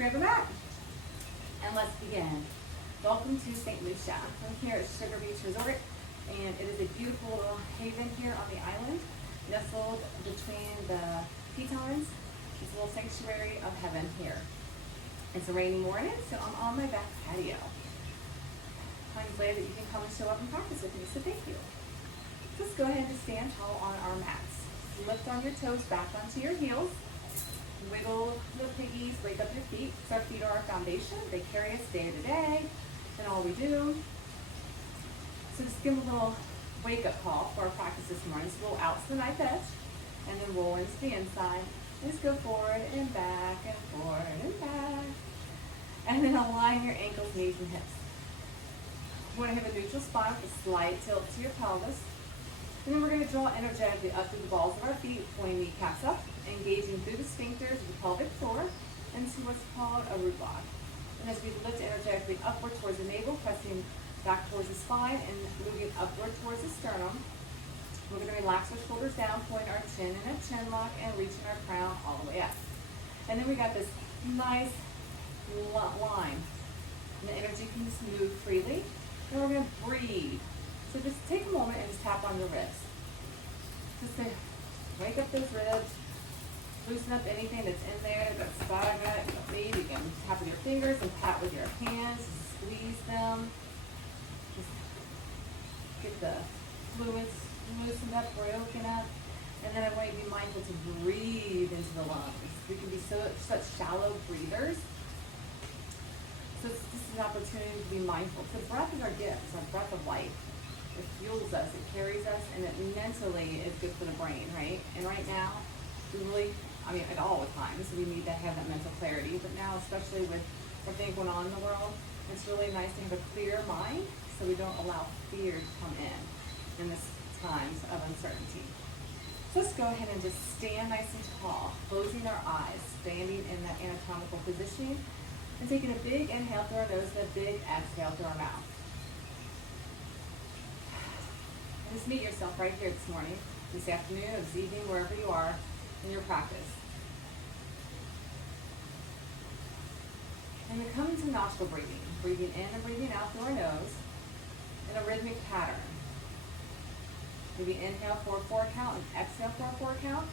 grab a mat and let's begin. Welcome to St. Lucia. I'm here at Sugar Beach Resort, and it is a beautiful little haven here on the island, nestled between the pitons. It's a little sanctuary of heaven here. It's a rainy morning, so I'm on my back patio. I'm glad that you can come and show up and practice with me, so thank you. Let's go ahead and stand tall on our mats. Lift on your toes back onto your heels. Wiggle the piggies, wake up your feet. So our feet are our foundation. They carry us day to day and all we do. So just give them a little wake-up call for our practice this morning. So roll out to the knife edge and then roll into the inside. Just go forward and back and forward and back. And then align your ankles, knees, and hips. You want to have a neutral spine with a slight tilt to your pelvis. And then we're going to draw energetically up through the balls of our feet, pointing kneecaps up, engaging through the sphincters of the pelvic floor into what's called a root lock. And as we lift energetically upward towards the navel, pressing back towards the spine and moving upward towards the sternum, we're going to relax our shoulders down, point our chin in a chin lock, and reaching our crown all the way up. And then we got this nice line. And the energy can just move freely. And we're going to breathe. So just take a moment and just tap on your ribs. Just to wake up those ribs, loosen up anything that's in there that's stagnant. Maybe you can tap with your fingers and pat with your hands, squeeze them. Just get the fluids loosened up, broken up. And then I want you to be mindful to breathe into the lungs. We can be such shallow breathers. So this is an opportunity to be mindful. So breath is our gift, it's our breath of life. It fuels us, it carries us, and it mentally is good for the brain, right? And right now, we really, at all times, we need to have that mental clarity. But now, especially with everything going on in the world, it's really nice to have a clear mind so we don't allow fear to come in this times of uncertainty. So let's go ahead and just stand nice and tall, closing our eyes, standing in that anatomical positioning, and taking a big inhale through our nose and a big exhale through our mouth. Just meet yourself right here this morning, this afternoon, or this evening, wherever you are in your practice. And then come into nostril breathing, breathing in and breathing out through our nose in a rhythmic pattern. Maybe inhale for a 4 count and exhale for a 4 count,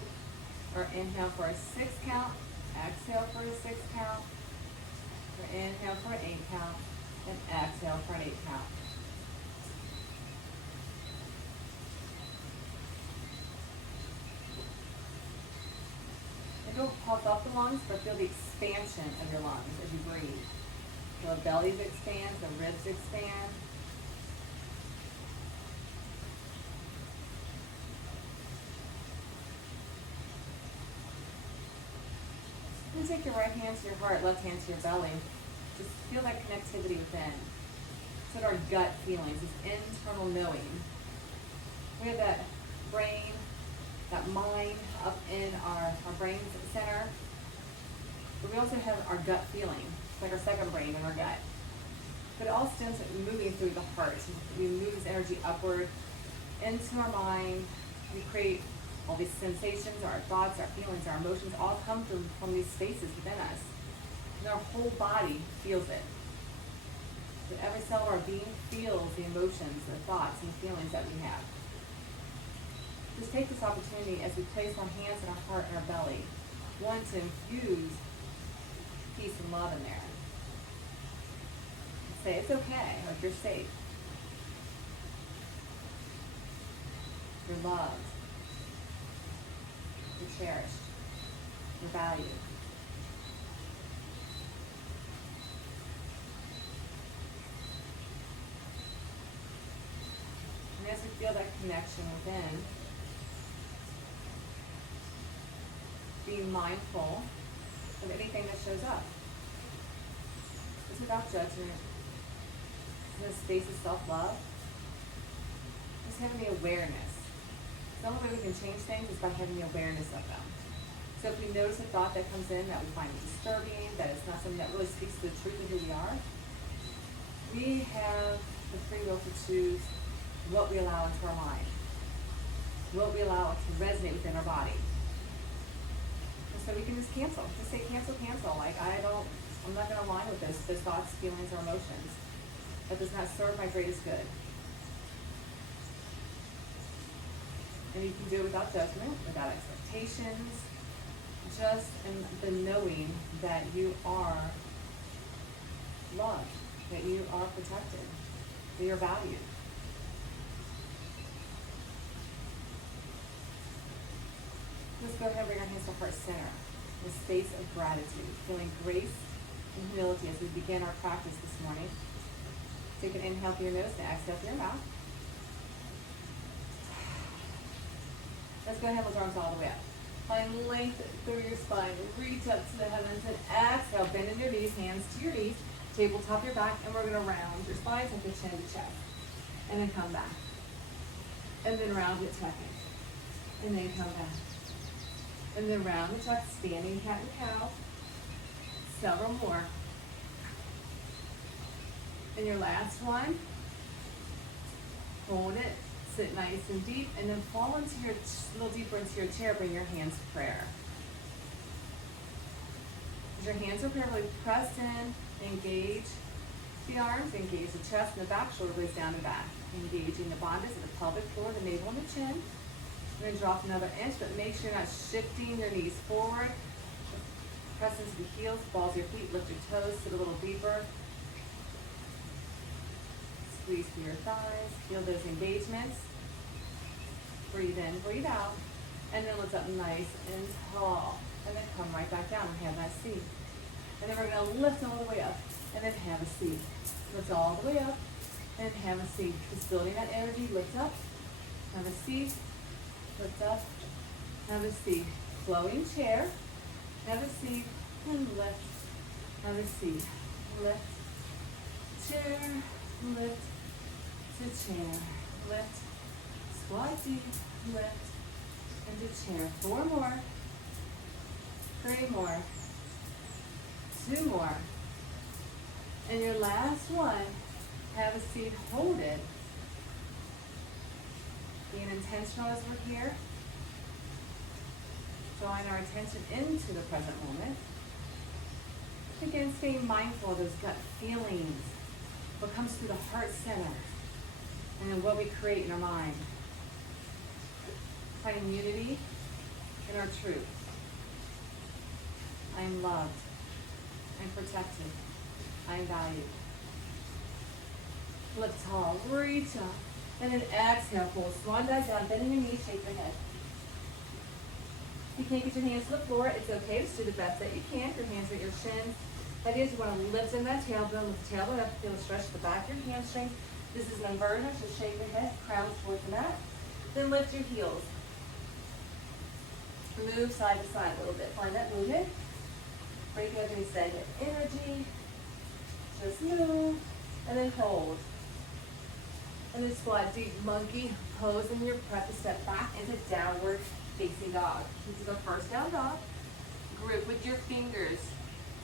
or inhale for a 6 count, exhale for a 6 count, or inhale for an 8 count, and exhale for an 8 count. Don't puff up the lungs, but feel the expansion of your lungs as you breathe. Feel the belly expand, the ribs expand. And take your right hand to your heart, left hand to your belly. Just feel that connectivity within. It's our gut feelings, this internal knowing. We have that brain, that mind up in our brain center. But we also have our gut feeling. It's like our second brain in our gut. But it all stems from moving through the heart. We move this energy upward into our mind. We create all these sensations, our thoughts, our feelings, our emotions all come from these spaces within us. And our whole body feels it. So every cell of our being feels the emotions, the thoughts, and feelings that we have. Just take this opportunity as we place our hands in our heart and our belly. One, to infuse peace and love in there. Say, it's okay, like you're safe. You're loved. You're cherished. You're valued. And as we feel that connection within, being mindful of anything that shows up. It's without judgment. It's in a space of self-love. Just having the awareness. The only way we can change things is by having the awareness of them. So if we notice a thought that comes in that we find disturbing, that it's not something that really speaks to the truth of who we are, we have the free will to choose what we allow into our mind, what we allow to resonate within our body. So we can just cancel. Just say cancel, cancel. Like, I don't I'm not going to align with those thoughts, feelings, or emotions. That does not serve my greatest good. And you can do it without judgment, without expectations, just in the knowing that you are loved, that you are protected, that you're valued. Let's go ahead and bring our hands to heart center, the space of gratitude, feeling grace and humility as we begin our practice this morning. Take an inhale through your nose and exhale through your mouth. Let's go ahead with arms all the way up. Find length through your spine. Reach up to the heavens and exhale. Bend in your knees, hands to your knees. Tabletop your back, and we're going to round your spine, take the chin to chest. And then come back. And then round it second. And then come back. And then round the chest, standing cat and cow. Several more. And your last one. Hold it. Sit nice and deep, and then fall into a little deeper into your chair. Bring your hands to prayer. As your hands are prayer, really press in, engage the arms, engage the chest and the back, shoulder blades down and back. Engaging the bondage of the pelvic floor, the navel and the chin. You're going to drop another inch, but make sure you're not shifting your knees forward. Press into the heels, balls of your feet, lift your toes, sit a little deeper. Squeeze through your thighs, feel those engagements. Breathe in, breathe out, and then lift up nice and tall. And then come right back down and have that seat. And then we're going to lift all the way up, and then have a seat. Lift all the way up, and have a seat. Just building that energy, lift up, have a seat, lift up, have a seat. Flowing chair, have a seat, and lift, have a seat. Lift, chair, lift, to chair, lift, squat deep, lift, into chair. 4 more, 3 more, 2 more. And your last one, have a seat, hold it. Being intentional as we're here. Drawing our attention into the present moment. Again, staying mindful of those gut feelings. What comes through the heart center. And then what we create in our mind. Finding unity in our truth. I am loved. I'm protected. I am valued. Lift tall, reach up, and then exhale, pull swan dive down, bend in your knees, shake your head. If you can't get your hands to the floor, it's okay. Just do the best that you can. Your hands at your shins. The idea is you want to lift in that tailbone, lift the tailbone up, feel the stretch at the back of your hamstring. This is an inversion, so shake your head, crown towards the mat. Then lift your heels. Move side to side a little bit. Find that movement. Break every stagnant energy. Just move, and then hold. And then squat deep monkey pose, and you're prep to step back into downward facing dog. This is our first down dog. Grip with your fingers.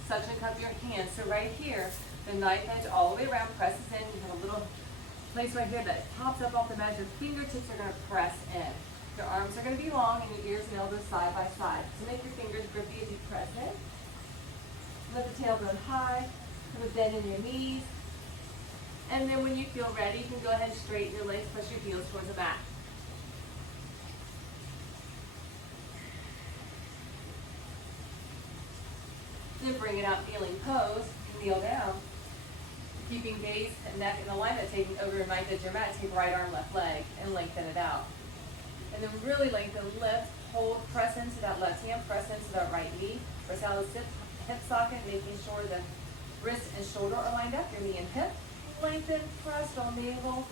Suction cup your hands. So right here, the knife edge all the way around presses in. You have a little place right here that pops up off the mat. Your fingertips are going to press in. Your arms are going to be long, and your ears and elbows side by side. So make your fingers grippy as you press in. Lift the tailbone high. Have a bend in your knees. And then when you feel ready, you can go ahead and straighten your legs, push your heels towards the mat. Then bring it out, kneeling pose, kneel down. Keeping gaze and neck in alignment, taking over your knife edge of your mat, take right arm, left leg, and lengthen it out. And then really lengthen, lift, hold, press into that left hand, press into that right knee. Press out the hip socket, making sure the wrist and shoulder are lined up, your knee and hip. Lengthen, press from navel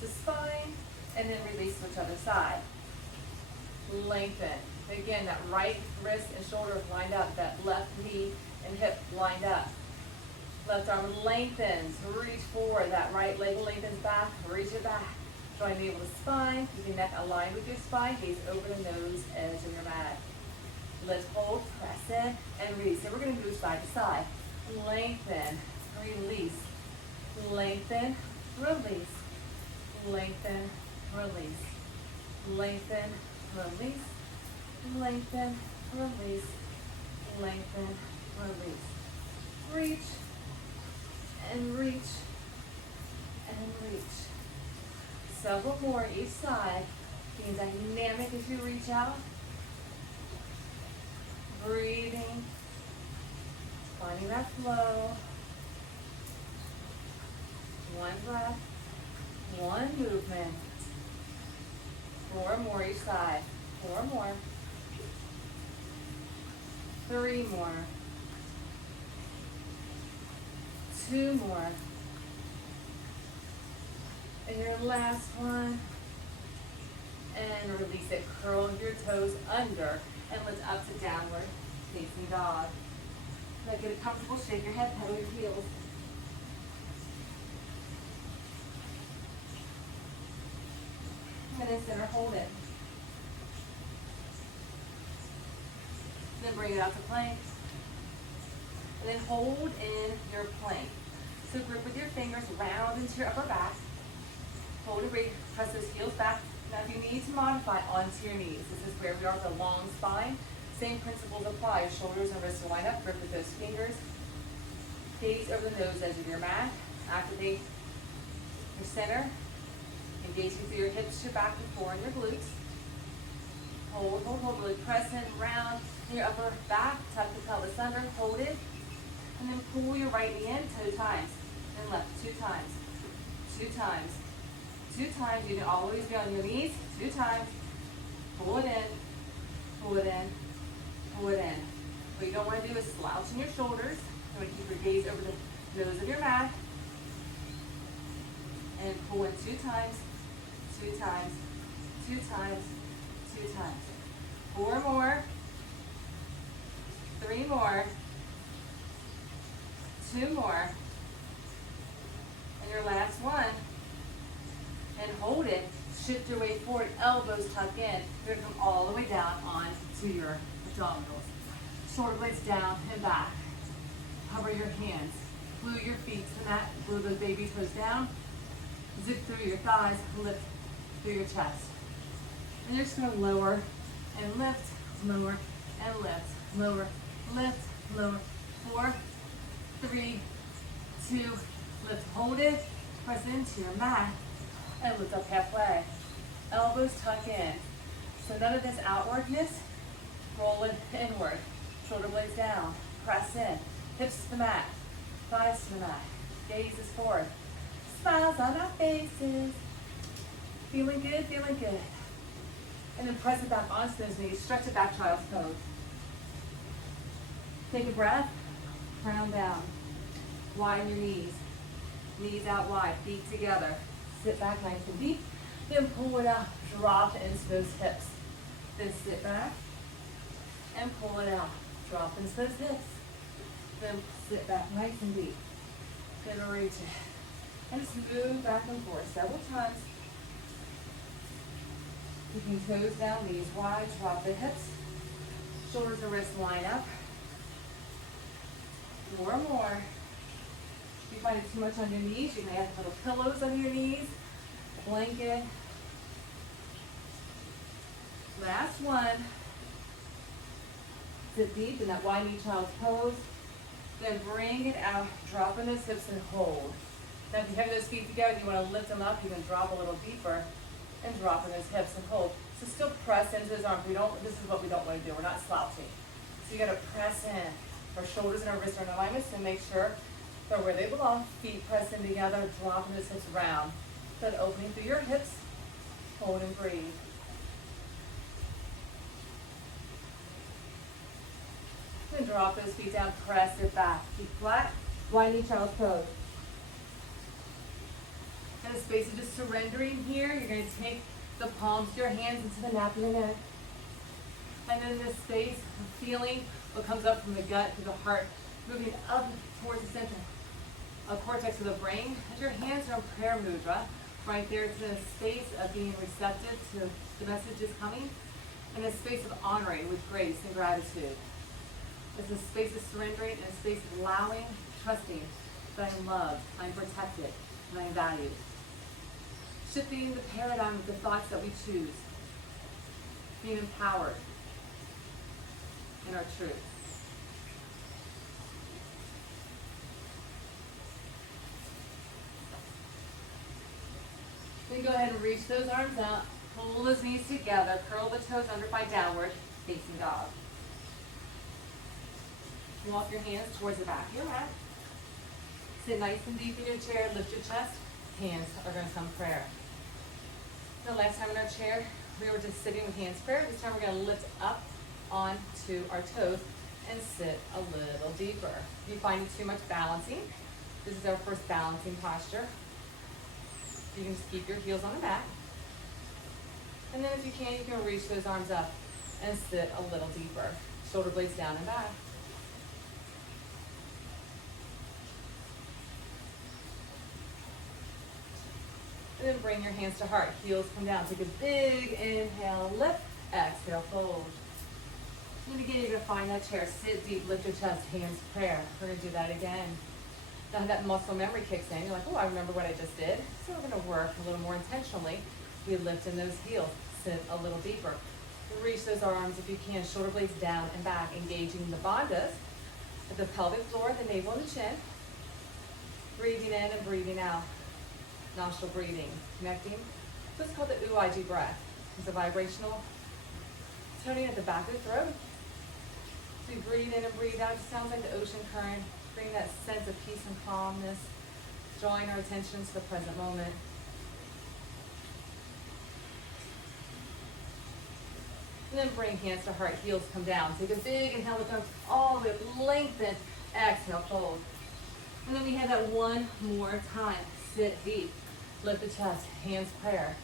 to spine, and then release to each other side. Lengthen. Again, that right wrist and shoulder lined up, that left knee and hip lined up. Left arm lengthens, reach forward, that right leg lengthens back, reach it back. Drawing navel to spine, keep your neck aligned with your spine, gaze over the nose edge of your mat. Lift, hold, press in, and release. So we're going to move side to side. Lengthen, release. Lengthen, release. Lengthen, release. Lengthen, release. Lengthen, release. Lengthen, release. reach and reach and reach. Several more each side. Being dynamic as you reach out. Breathing. Finding that flow. One breath. One movement. 4 more each side. 4 more. 3 more. 2 more. And your last one. And release it. Curl your toes under and lift up to downward facing dog. Now get a comfortable shape. Your head, pedal your heels. And then center, hold it. Then bring it out to plank. And then hold in your plank. So grip with your fingers, round into your upper back. Hold and breathe. Press those heels back. Now if you need to modify onto your knees, this is where we are with a long spine. Same principles apply. Shoulders and wrists line up. Grip with those fingers. Gaze over the nose edge of your mat. Activate your center. Engaging through your hips, your back and core, and your glutes. Hold, hold, hold. Really press in, round in your upper back. Tuck the pelvis under. Hold it. And then pull your right knee in 2 times. And left 2 times. 2 times. 2 times. You can always be on your knees. 2 times. Pull it in. Pull it in. Pull it in. What you don't want to do is slouch in your shoulders. You want to keep your gaze over the nose of your mat. And pull in 2 times. 2 times. 2 times. 2 times. 4 more. 3 more. 2 more. And your last one. And hold it. Shift your weight forward. Elbows tuck in. You're going to come all the way down onto your abdominals. Shoulder blades down and back. Cover your hands. Glue your feet to the mat. Glue those baby toes down. Zip through your thighs. Lift through your chest. And you're just going to lower and lift. Lower and lift. Lower, lift, lower. 4, 3, 2, lift. Hold it. Press into your mat. And lift up halfway. Elbows tuck in. So none of this outwardness. Roll it inward. Shoulder blades down. Press in. Hips to the mat. Thighs to the mat. Gaze is forward. Smiles on our faces. Feeling good, feeling good. And then press it back onto those knees. Stretch it back, child's pose. Take a breath. Crown down. Widen your knees. Knees out wide. Feet together. Sit back nice and deep. Then pull it out. Drop into those hips. Then sit back. And pull it out. Drop into those hips. Then sit back nice and deep. Then reach it. And just move back and forth several times. Keeping toes down, knees wide, drop the hips. Shoulders and wrists line up. 4 more. If you find it too much on your knees, you may have little pillows under your knees, a blanket. Last one. Sit deep in that wide knee child's pose. Then bring it out, drop in those hips and hold. Now if you have those feet together, you want to lift them up, you can drop a little deeper and drop in those hips and hold. So still press into those arms. This is what we don't want to do. We're not slouching. So you got to press in. Our shoulders and our wrists are in alignment, so make sure they're where they belong. Feet press in together, drop in those hips round. Then opening through your hips, hold and breathe. Then drop those feet down, press it back. Keep flat, wide knee child's pose. And the space of just surrendering here, you're going to take the palms of your hands into the nape of your neck. And then this space of feeling what comes up from the gut to the heart, moving up towards the center of cortex of the brain. As your hands are in prayer mudra, right there, it's in a space of being receptive to the messages coming, and a space of honoring with grace and gratitude. It's a space of surrendering and a space of allowing, trusting that I'm loved, I'm protected, and I'm valued. Shifting the paradigm of the thoughts that we choose. Being empowered in our truth. Then go ahead and reach those arms out. Pull those knees together. Curl the toes under by downward facing dog. Walk your hands towards the back of your mat. Sit nice and deep in your chair. Lift your chest. Hands are going to come prayer. The last time in our chair, we were just sitting with hands prayer. This time we're going to lift up onto our toes and sit a little deeper. If you find it too much balancing, this is our first balancing posture. You can just keep your heels on the mat. And then if you can reach those arms up and sit a little deeper. Shoulder blades down and back. And then bring your hands to heart. Heels come down. Take a big inhale, lift, exhale, fold. And again, you're going to find that chair. Sit deep, lift your chest, hands prayer. We're going to do that again. Now that muscle memory kicks in. You're like, oh, I remember what I just did. So we're going to work a little more intentionally. We lift in those heels. Sit a little deeper. Reach those arms if you can. Shoulder blades down and back, engaging the bandhas at the pelvic floor, the navel and the chin. Breathing in and breathing out. Nostril breathing. Connecting. What's called the UIG breath. It's a vibrational toning at the back of the throat. So you breathe in and breathe out. It sounds like the ocean current. Bring that sense of peace and calmness. Drawing our attention to the present moment. And then bring hands to heart, heels come down. Take a big inhale, lift arms all the way up, lengthen, exhale, fold. And then we have that one more time. Sit deep, lift the chest, hands prayer.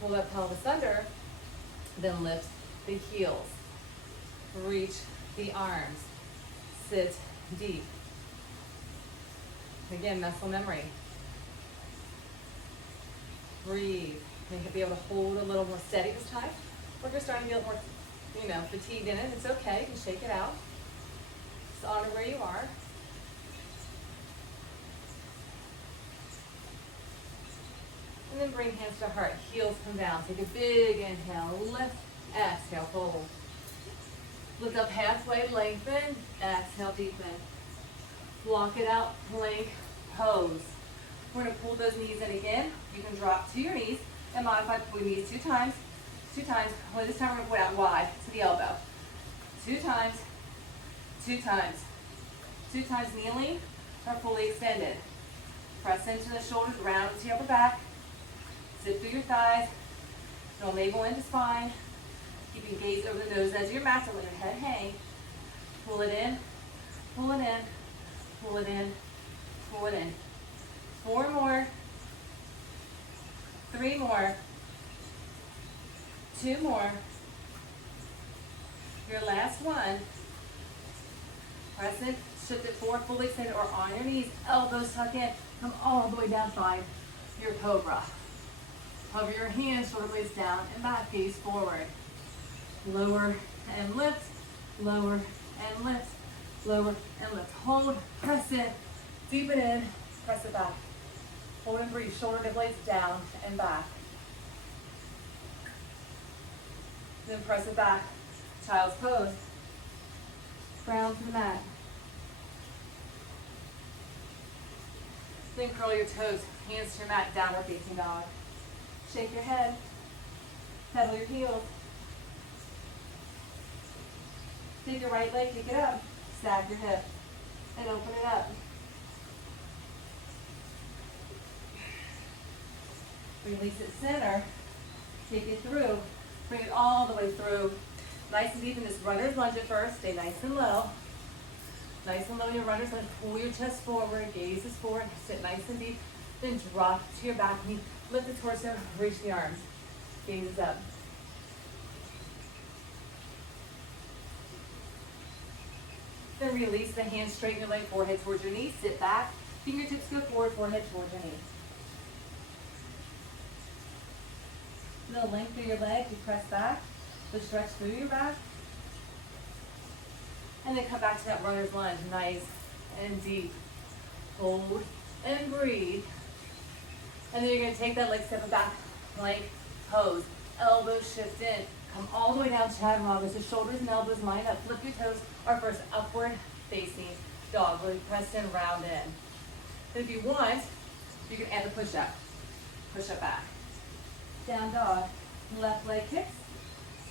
Pull that pelvis under, then lift the heels. Reach the arms, sit deep. Again, muscle memory. Breathe. Make it be able to hold a little more steady this time. We're starting to feel more, fatigued in it. It's okay. You can shake it out. Just honor where you are. And then bring hands to heart. Heels come down. Take a big inhale. Lift. Exhale. Fold. Lift up halfway. Lengthen. Exhale. Deepen. Block it out. Plank. Pose. We're going to pull those knees in again. You can drop to your knees and modify pull your knees 2 times. 2 times. Well, this time we're going to put out wide to the elbow. 2 times. 2 times. 2 times kneeling or fully extended. Press into the shoulders, round to your upper back. Sit through your thighs. Draw navel into spine. Keep your gaze over the nose as your mat, so let your head hang. Pull it in. Pull it in. Pull it in. Pull it in. 4 more. 3 more. 2 more. Your last one. Press it, shift it forward, fully extended, or on your knees. Elbows tuck in. Come all the way down. Find your cobra. Hover your hands, shoulder blades down and back. Gaze forward. Lower and lift. Lower and lift. Lower and lift. Hold. Press it. Deepen in. Press it back. Hold and breathe. Shoulder blades down and back. Then press it back. Child's pose. Ground to the mat. Then curl your toes. Hands to your mat. Downward facing dog. Shake your head. Pedal your heels. Take your right leg. Kick it up. Stack your hip. And open it up. Release it center. Take it through. Bring it all the way through. Nice and deep in this runner's lunge at first. Stay nice and low. Nice and low in your runner's lunge. Pull your chest forward. Gaze is forward. Sit nice and deep. Then drop to your back knee. Lift the torso. Reach the arms. Gaze is up. Then release the hands. Straighten your leg. Forehead towards your knee. Sit back. Fingertips go forward. Forehead towards your knee. The length of your leg, you press back, the stretch through your back, and then come back to that runner's lunge, nice and deep. Hold and breathe. And then you're going to take that leg, step it back, plank pose. Elbows shift in. Come all the way down, chaturanga. So shoulders and elbows line up. Flip your toes. Our first upward facing dog. Really press in, round in. Then if you want, you can add the push-up. push it back. Down dog, left leg kicks,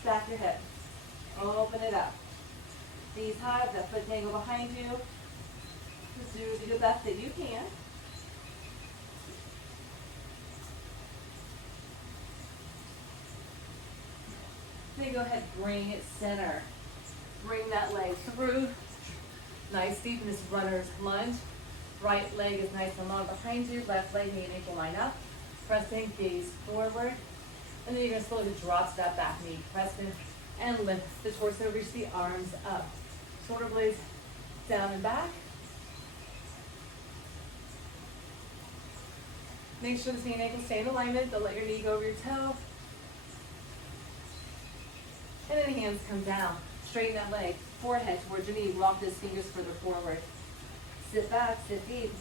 stack your hip. Open it up. Knees high, that foot can go behind you. Just do the best that you can. Then go ahead, bring it center. Bring that leg through. Nice deep in this runner's lunge. Right leg is nice and long behind you. Left leg, knee and ankle line up. Pressing, gaze forward. And then you're going to slowly drop to that back knee. Press in and lift the torso, reach the arms up. Shoulder blades down and back. Make sure the knee and ankle stay in alignment. Don't let your knee go over your toe. And then the hands come down. Straighten that leg. Forehead towards your knee. Walk those fingers further forward. Sit back, sit deep.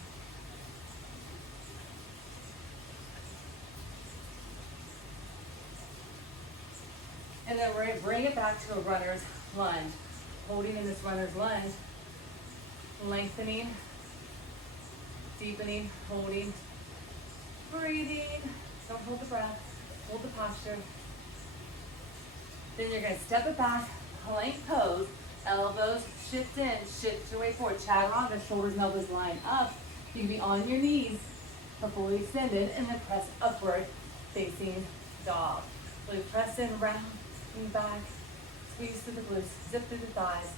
And then we're going to bring it back to a runner's lunge. Holding in this runner's lunge. Lengthening. Deepening. Holding. Breathing. Don't hold the breath. Hold the posture. Then you're going to step it back. Plank pose. Elbows shift in. Shift your way forward. Chaturanga. Shoulders and elbows line up. You can be on your knees. But fully extended. And then press upward. Facing dog. So press in, round. Back, squeeze through the glutes, zip through the thighs.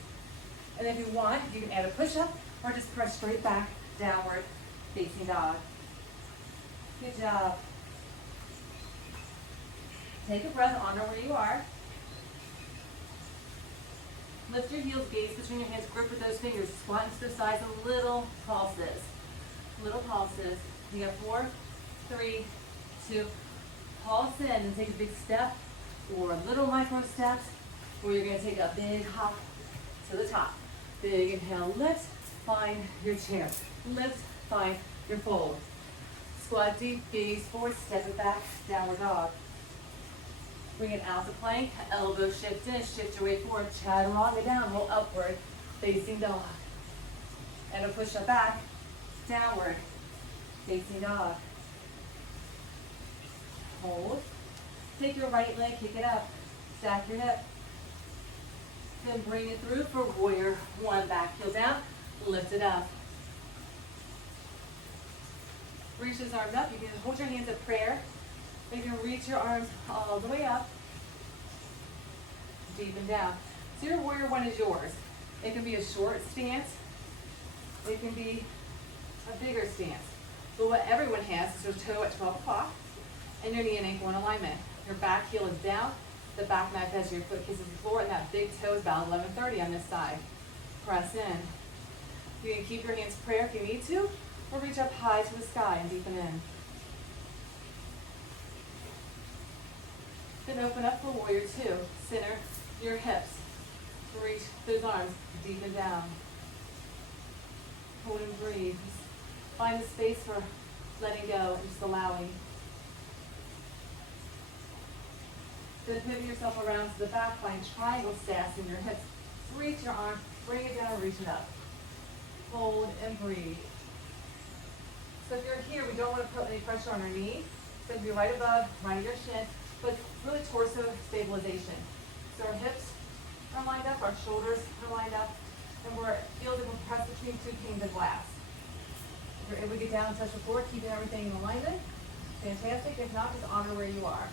And if you want, you can add a push-up or just press straight back, downward, facing dog. Good job. Take a breath, honor where you are. Lift your heels, gaze between your hands, grip with those fingers, squat into the sides of little pulses. Little pulses. You got 4, 3, 2, pulse in and take a big step. Or little micro steps, where you're going to take a big hop to the top. Big inhale, lift, find your chair. Lift, find your fold. Squat deep, gaze forward, step it back, downward dog. Bring it out to plank, elbow shift in, shift your way forward, chaturanga down, roll upward, facing dog. And a push up back, downward, facing dog. Hold. Take your right leg, kick it up, stack your hip. Then bring it through for warrior one. Back heel down, lift it up. Reach those arms up. You can hold your hands at prayer. You can reach your arms all the way up. Deep and down. So your warrior one is yours. It can be a short stance. It can be a bigger stance. But what everyone has is their toe at 12 o'clock and your knee and ankle in alignment. Your back heel is down, the back knife as your foot kisses the floor, and that big toe is about 11:30 on this side. Press in. You can keep your hands prayer if you need to, or reach up high to the sky and deepen in. Then open up for warrior two. Center your hips. Reach those arms deep and down. Hold and breathe. Find the space for letting go and just allowing. Then pivot yourself around to the back, find triangle stance in your hips. Reach your arm, bring it down, reach it up. Hold and breathe. So if you're here, we don't want to put any pressure on our knee. So be right above, right at your shin, but really torso stabilization. So our hips are lined up, our shoulders are lined up, and we're able to press between two panes of glass. If you're able to get down and touch the floor, keeping everything in alignment, fantastic. If not, just honor where you are.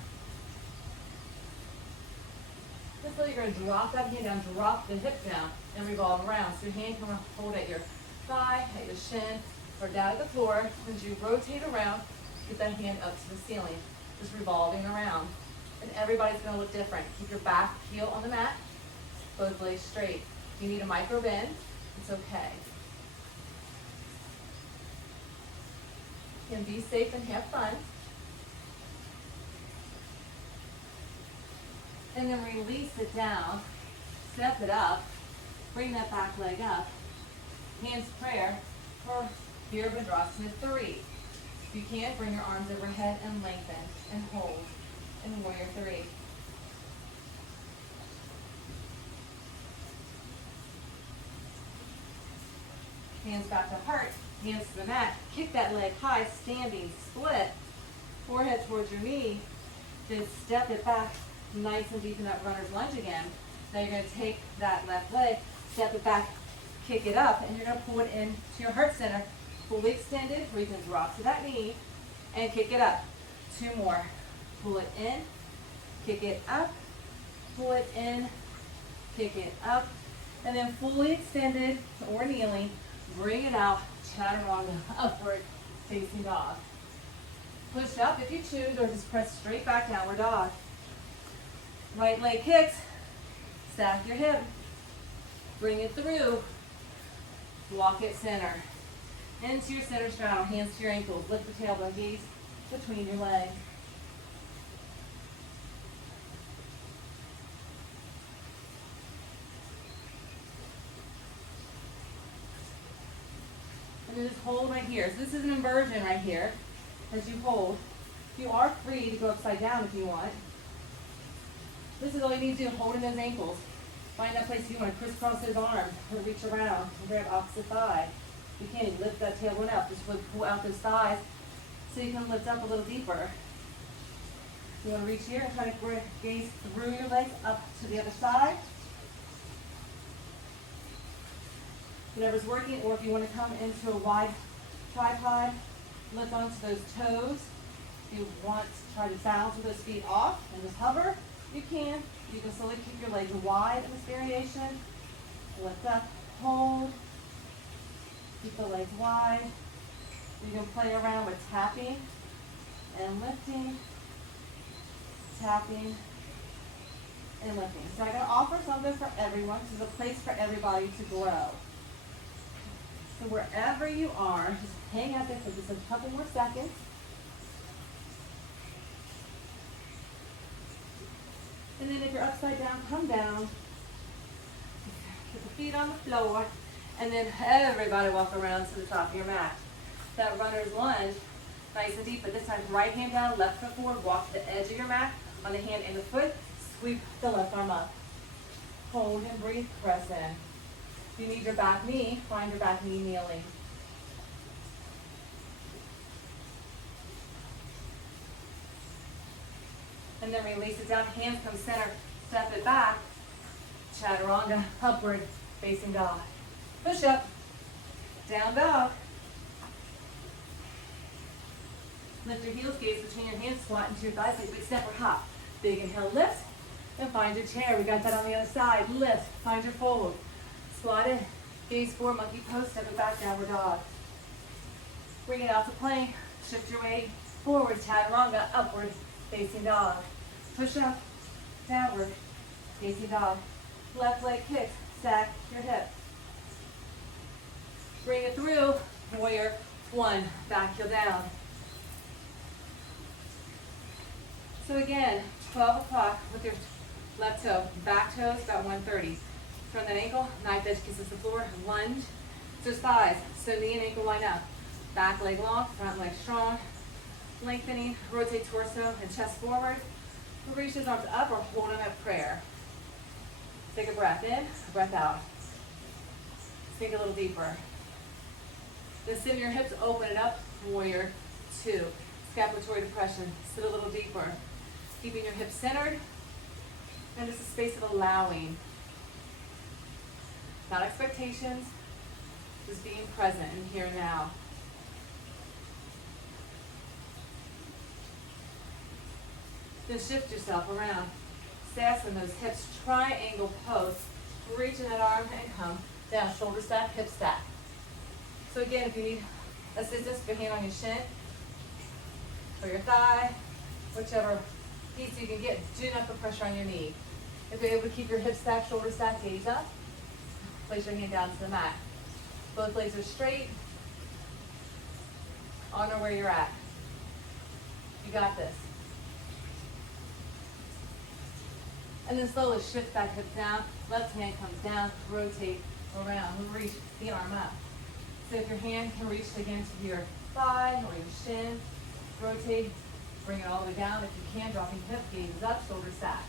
So you're going to drop that hand down, drop the hip down, and revolve around. So your hand can hold at your thigh, at your shin, or down at the floor. As you rotate around, get that hand up to the ceiling, just revolving around. And everybody's going to look different. Keep your back heel on the mat, both legs straight. If you need a micro bend, it's okay. You can be safe and have fun. And then release it down, step it up, bring that back leg up, hands prayer for Virabhadrasana 3. If you can, bring your arms overhead and lengthen and hold in warrior 3. Hands back to heart, hands to the mat, kick that leg high, standing split, forehead towards your knee. Then step it back nice and deep in that runner's lunge again. Now you're going to take that left leg, step it back, kick it up, and you're going to pull it into your heart center. Fully extended, where you can drop to that knee and kick it up. 2 more. Pull it in, kick it up, pull it in, kick it up, and then fully extended or kneeling, bring it out, chaturanga, upward facing dog. Push up if you choose, or just press straight back, downward dog. Right leg kicks, stack your hip, bring it through, walk it center. Into your center straddle, hands to your ankles, lift the tailbone, gaze between your legs. And then just hold right here. So this is an inversion right here as you hold. You are free to go upside down if you want. This is all you need to do, holding those ankles. Find that place you want to crisscross those arms or reach around and grab opposite thigh. You can lift that tailbone up, just pull out those thighs so you can lift up a little deeper. You want to reach here and try to gaze through your legs up to the other side. Whatever's working, or if you want to come into a wide tripod, lift onto those toes. If you want to try to balance with those feet off and just hover, you can. You can slowly keep your legs wide in this variation. Lift up, hold. Keep the legs wide. You can play around with tapping and lifting, tapping and lifting. So I'm going to offer something for everyone. This is a place for everybody to grow. So wherever you are, just hang out there for just a couple more seconds. And then if you're upside down, come down. Put the feet on the floor. And then everybody walk around to the top of your mat. That runner's lunge, nice and deep, but this time right hand down, left foot forward, walk to the edge of your mat, on the hand and the foot, sweep the left arm up. Hold and breathe, press in. If you need your back knee, find your back knee kneeling. And then release it down, hands come center, step it back, chaturanga, upward facing dog. Push up, down dog. Lift your heels, gaze between your hands, squat into your thighs, take a big step or hop. Big inhale, lift, and find your chair. We got that on the other side. Lift, find your fold. Squat in, gaze forward, monkey pose, step it back, downward dog. Bring it out to plank, shift your weight forward, chaturanga, upward facing dog. Push up, downward facing dog. Left leg kicks, stack your hip. Bring it through, warrior 1, back heel down. So again, 12 o'clock with your left toe, back toes about 130. From that ankle, knife edge kisses the floor, lunge, just thighs, so knee and ankle line up. Back leg long, front leg strong, lengthening, rotate torso and chest forward. Reach those arms up or hold them at prayer. Take a breath in, breath out. Sink a little deeper. Then sit in your hips, open it up, warrior 2. Scapulatory depression, sit a little deeper. Keeping your hips centered, and just a space of allowing. Not expectations, just being present and here and now. Then shift yourself around. Sasana, those hips, triangle pose. Reach in that arm and come down. Shoulder stack, hip stack. So again, if you need assistance, put your hand on your shin or your thigh, whichever piece you can get. Do not put pressure on your knee. If you're able to keep your hip stacked, shoulder stacked, gaze up. Place your hand down to the mat. Both legs are straight. Honor where you're at. You got this. And then slowly shift that hip down. Left hand comes down, rotate around, reach the arm up. So if your hand can reach again to your thigh or your shin, rotate, bring it all the way down. If you can, dropping hip, gaze up, shoulder stack.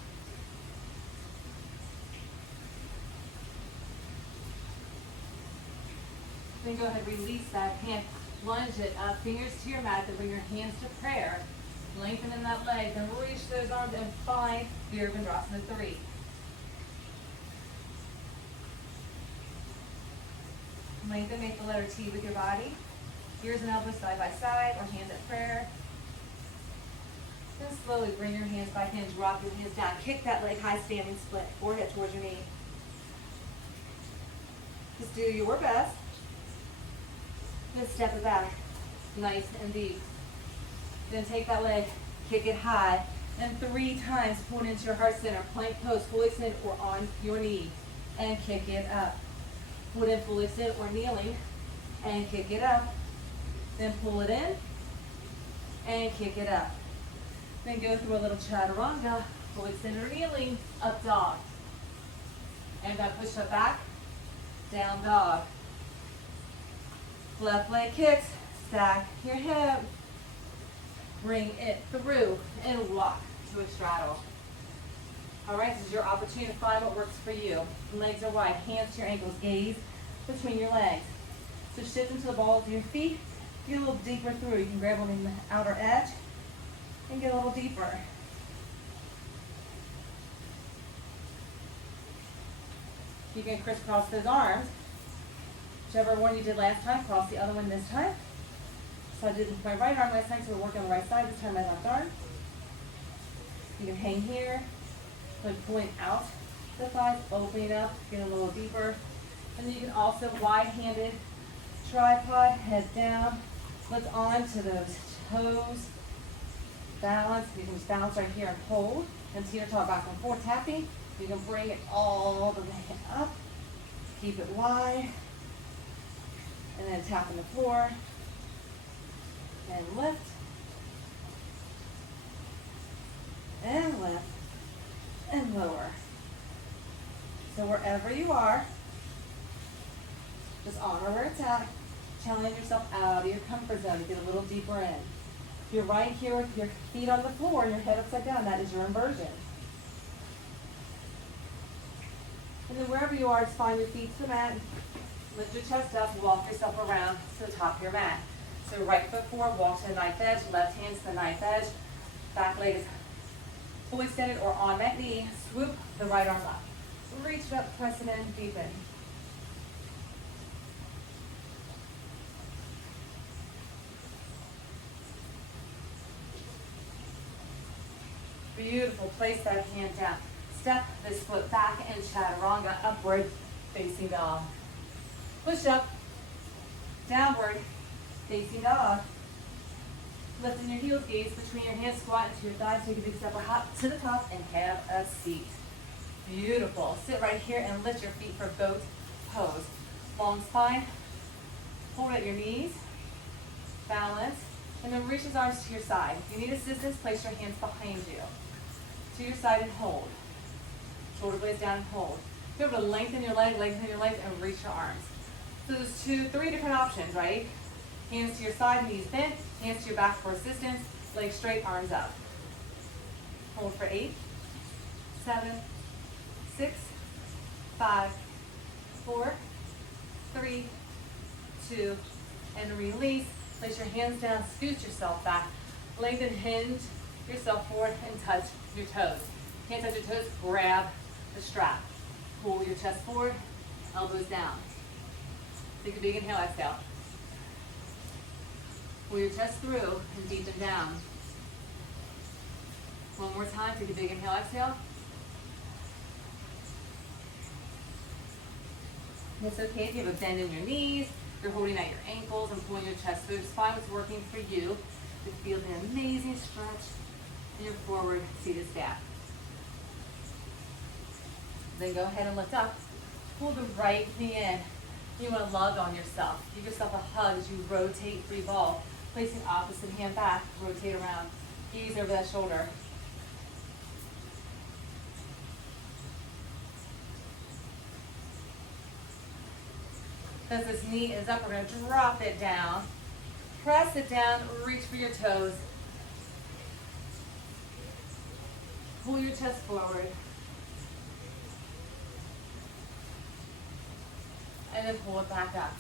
Then go ahead, release that hand, lunge it up, fingers to your mat, then bring your hands to prayer. Lengthen in that leg, then reach those arms and find Virabhadrasana 3. Lengthen, make the letter T with your body. Ears and elbows side by side or hands at prayer. Then slowly bring your hands by hands, rock your hands down. Kick that leg high, standing split, forehead towards your knee. Just do your best. Then step it back, nice and deep. Then take that leg, kick it high, and 3 times pull it into your heart center. Plank pose, fully extended or on your knee, and kick it up. Pull it in fully extended or kneeling, and kick it up. Then pull it in, and kick it up. Then go through a little chaturanga, fully extended or kneeling, up dog. And that push up back, down dog. Left leg kicks, stack your hip. Bring it through and walk to a straddle. All right, this is your opportunity to find what works for you. Legs are wide, hands to your ankles, gaze between your legs. So shift into the balls of your feet, get a little deeper through. You can grab on the outer edge and get a little deeper. You can crisscross those arms. Whichever one you did last time, cross the other one this time. So I did my right arm last time, so we're working on the right side. This time my left arm. You can hang here, like pulling out the thighs, opening up, get a little deeper. And then you can also wide-handed tripod, head down, lift onto those toes, balance. You can just balance right here and hold. And teeter tot back and forth, tapping. You can bring it all the way up, keep it wide, and then tap on the floor. And lift, and lift, and lower. So wherever you are, just honor where it's at. Challenge yourself out of your comfort zone to get a little deeper in. If you're right here with your feet on the floor and your head upside down, that is your inversion. And then wherever you are, just find your feet to the mat. Lift your chest up, walk yourself around to the top of your mat. So right foot forward, walk to the knife edge, left hand to the knife edge. Back leg is fully extended or on that knee. Swoop the right arm up. Reach it up, press it in, deepen. Beautiful, place that hand down. Step this foot back and chaturanga, upward facing dog. Push up, downward facing dog. Lifting your heels, gaze between your hands, squat into your thighs, take a big step or hop to the top and have a seat. Beautiful. Sit right here and lift your feet for boat pose. Long spine, hold at your knees, balance, and then reach your arms to your side. If you need assistance, place your hands behind you. To your side and hold. Shoulder blades down and hold. You're able to lengthen your legs, and reach your arms. So there's 3 different options, right? Hands to your side, knees bent, hands to your back for assistance, legs straight, arms up. Hold for 8, 7, 6, 5, 4, 3, 2, and release. Place your hands down, scoot yourself back. Lengthen, hinge yourself forward and touch your toes. Can't touch your toes, grab the strap. Pull your chest forward, elbows down. Take a big inhale, exhale. Pull your chest through and deepen down. One more time, take a big inhale, exhale. It's okay if you have a bend in your knees, you're holding at your ankles and pulling your chest through. Just find what's working for you. You feel an amazing stretch in your forward seated stack. Then go ahead and lift up. Pull the right knee in. You want to love on yourself. Give yourself a hug as you rotate, free ball. Placing opposite hand back, rotate around. Gaze over that shoulder. As this knee is up, we're going to drop it down. Press it down, reach for your toes. Pull your chest forward. And then pull it back up.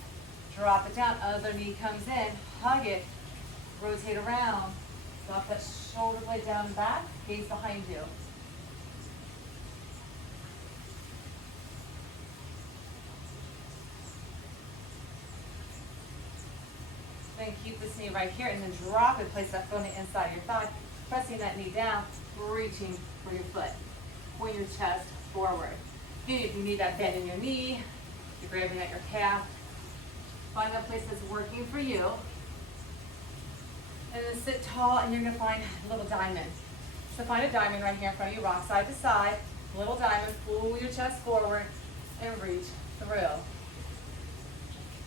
Drop it down, other knee comes in, hug it, rotate around. Drop that shoulder blade down and back, gaze behind you. Then keep this knee right here and then drop it, place that foot on the inside of your thigh, pressing that knee down, reaching for your foot. Point your chest forward. If you need that bend in your knee, you're grabbing at your calf. Find that place that's working for you. And then sit tall and you're gonna find a little diamond. So find a diamond right here in front of you, rock side to side, little diamond, pull your chest forward and reach through.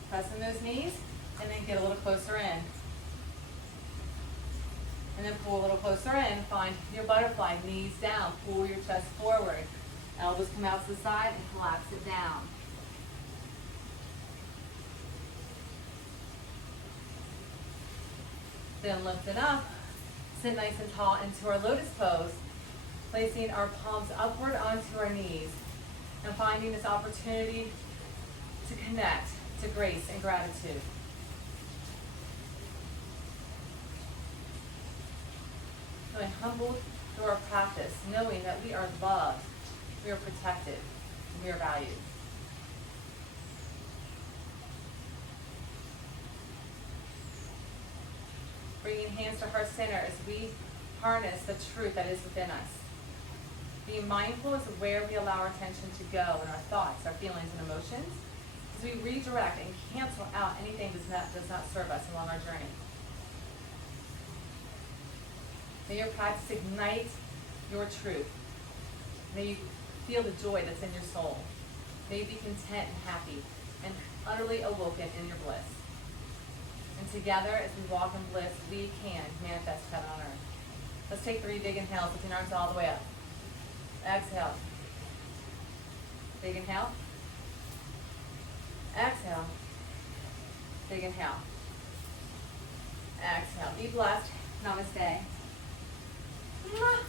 Pressing those knees and then get a little closer in. And then pull a little closer in, find your butterfly, knees down, pull your chest forward. Elbows come out to the side and collapse it down. Then lift it up, sit nice and tall into our lotus pose, placing our palms upward onto our knees and finding this opportunity to connect to grace and gratitude. Feeling humbled through our practice, knowing that we are loved, we are protected, and we are valued. Bringing hands to heart center as we harness the truth that is within us. Being mindful is where we allow our attention to go in our thoughts, our feelings, and emotions, as we redirect and cancel out anything that does not serve us along our journey. May your practice ignite your truth. May you feel the joy that's in your soul. May you be content and happy and utterly awoken in your bliss. And together, as we walk in bliss, we can manifest heaven on earth. Let's take 3 big inhales, lifting arms all the way up. Exhale. Big inhale. Exhale. Big inhale. Exhale. Be blessed. Namaste. Mwah.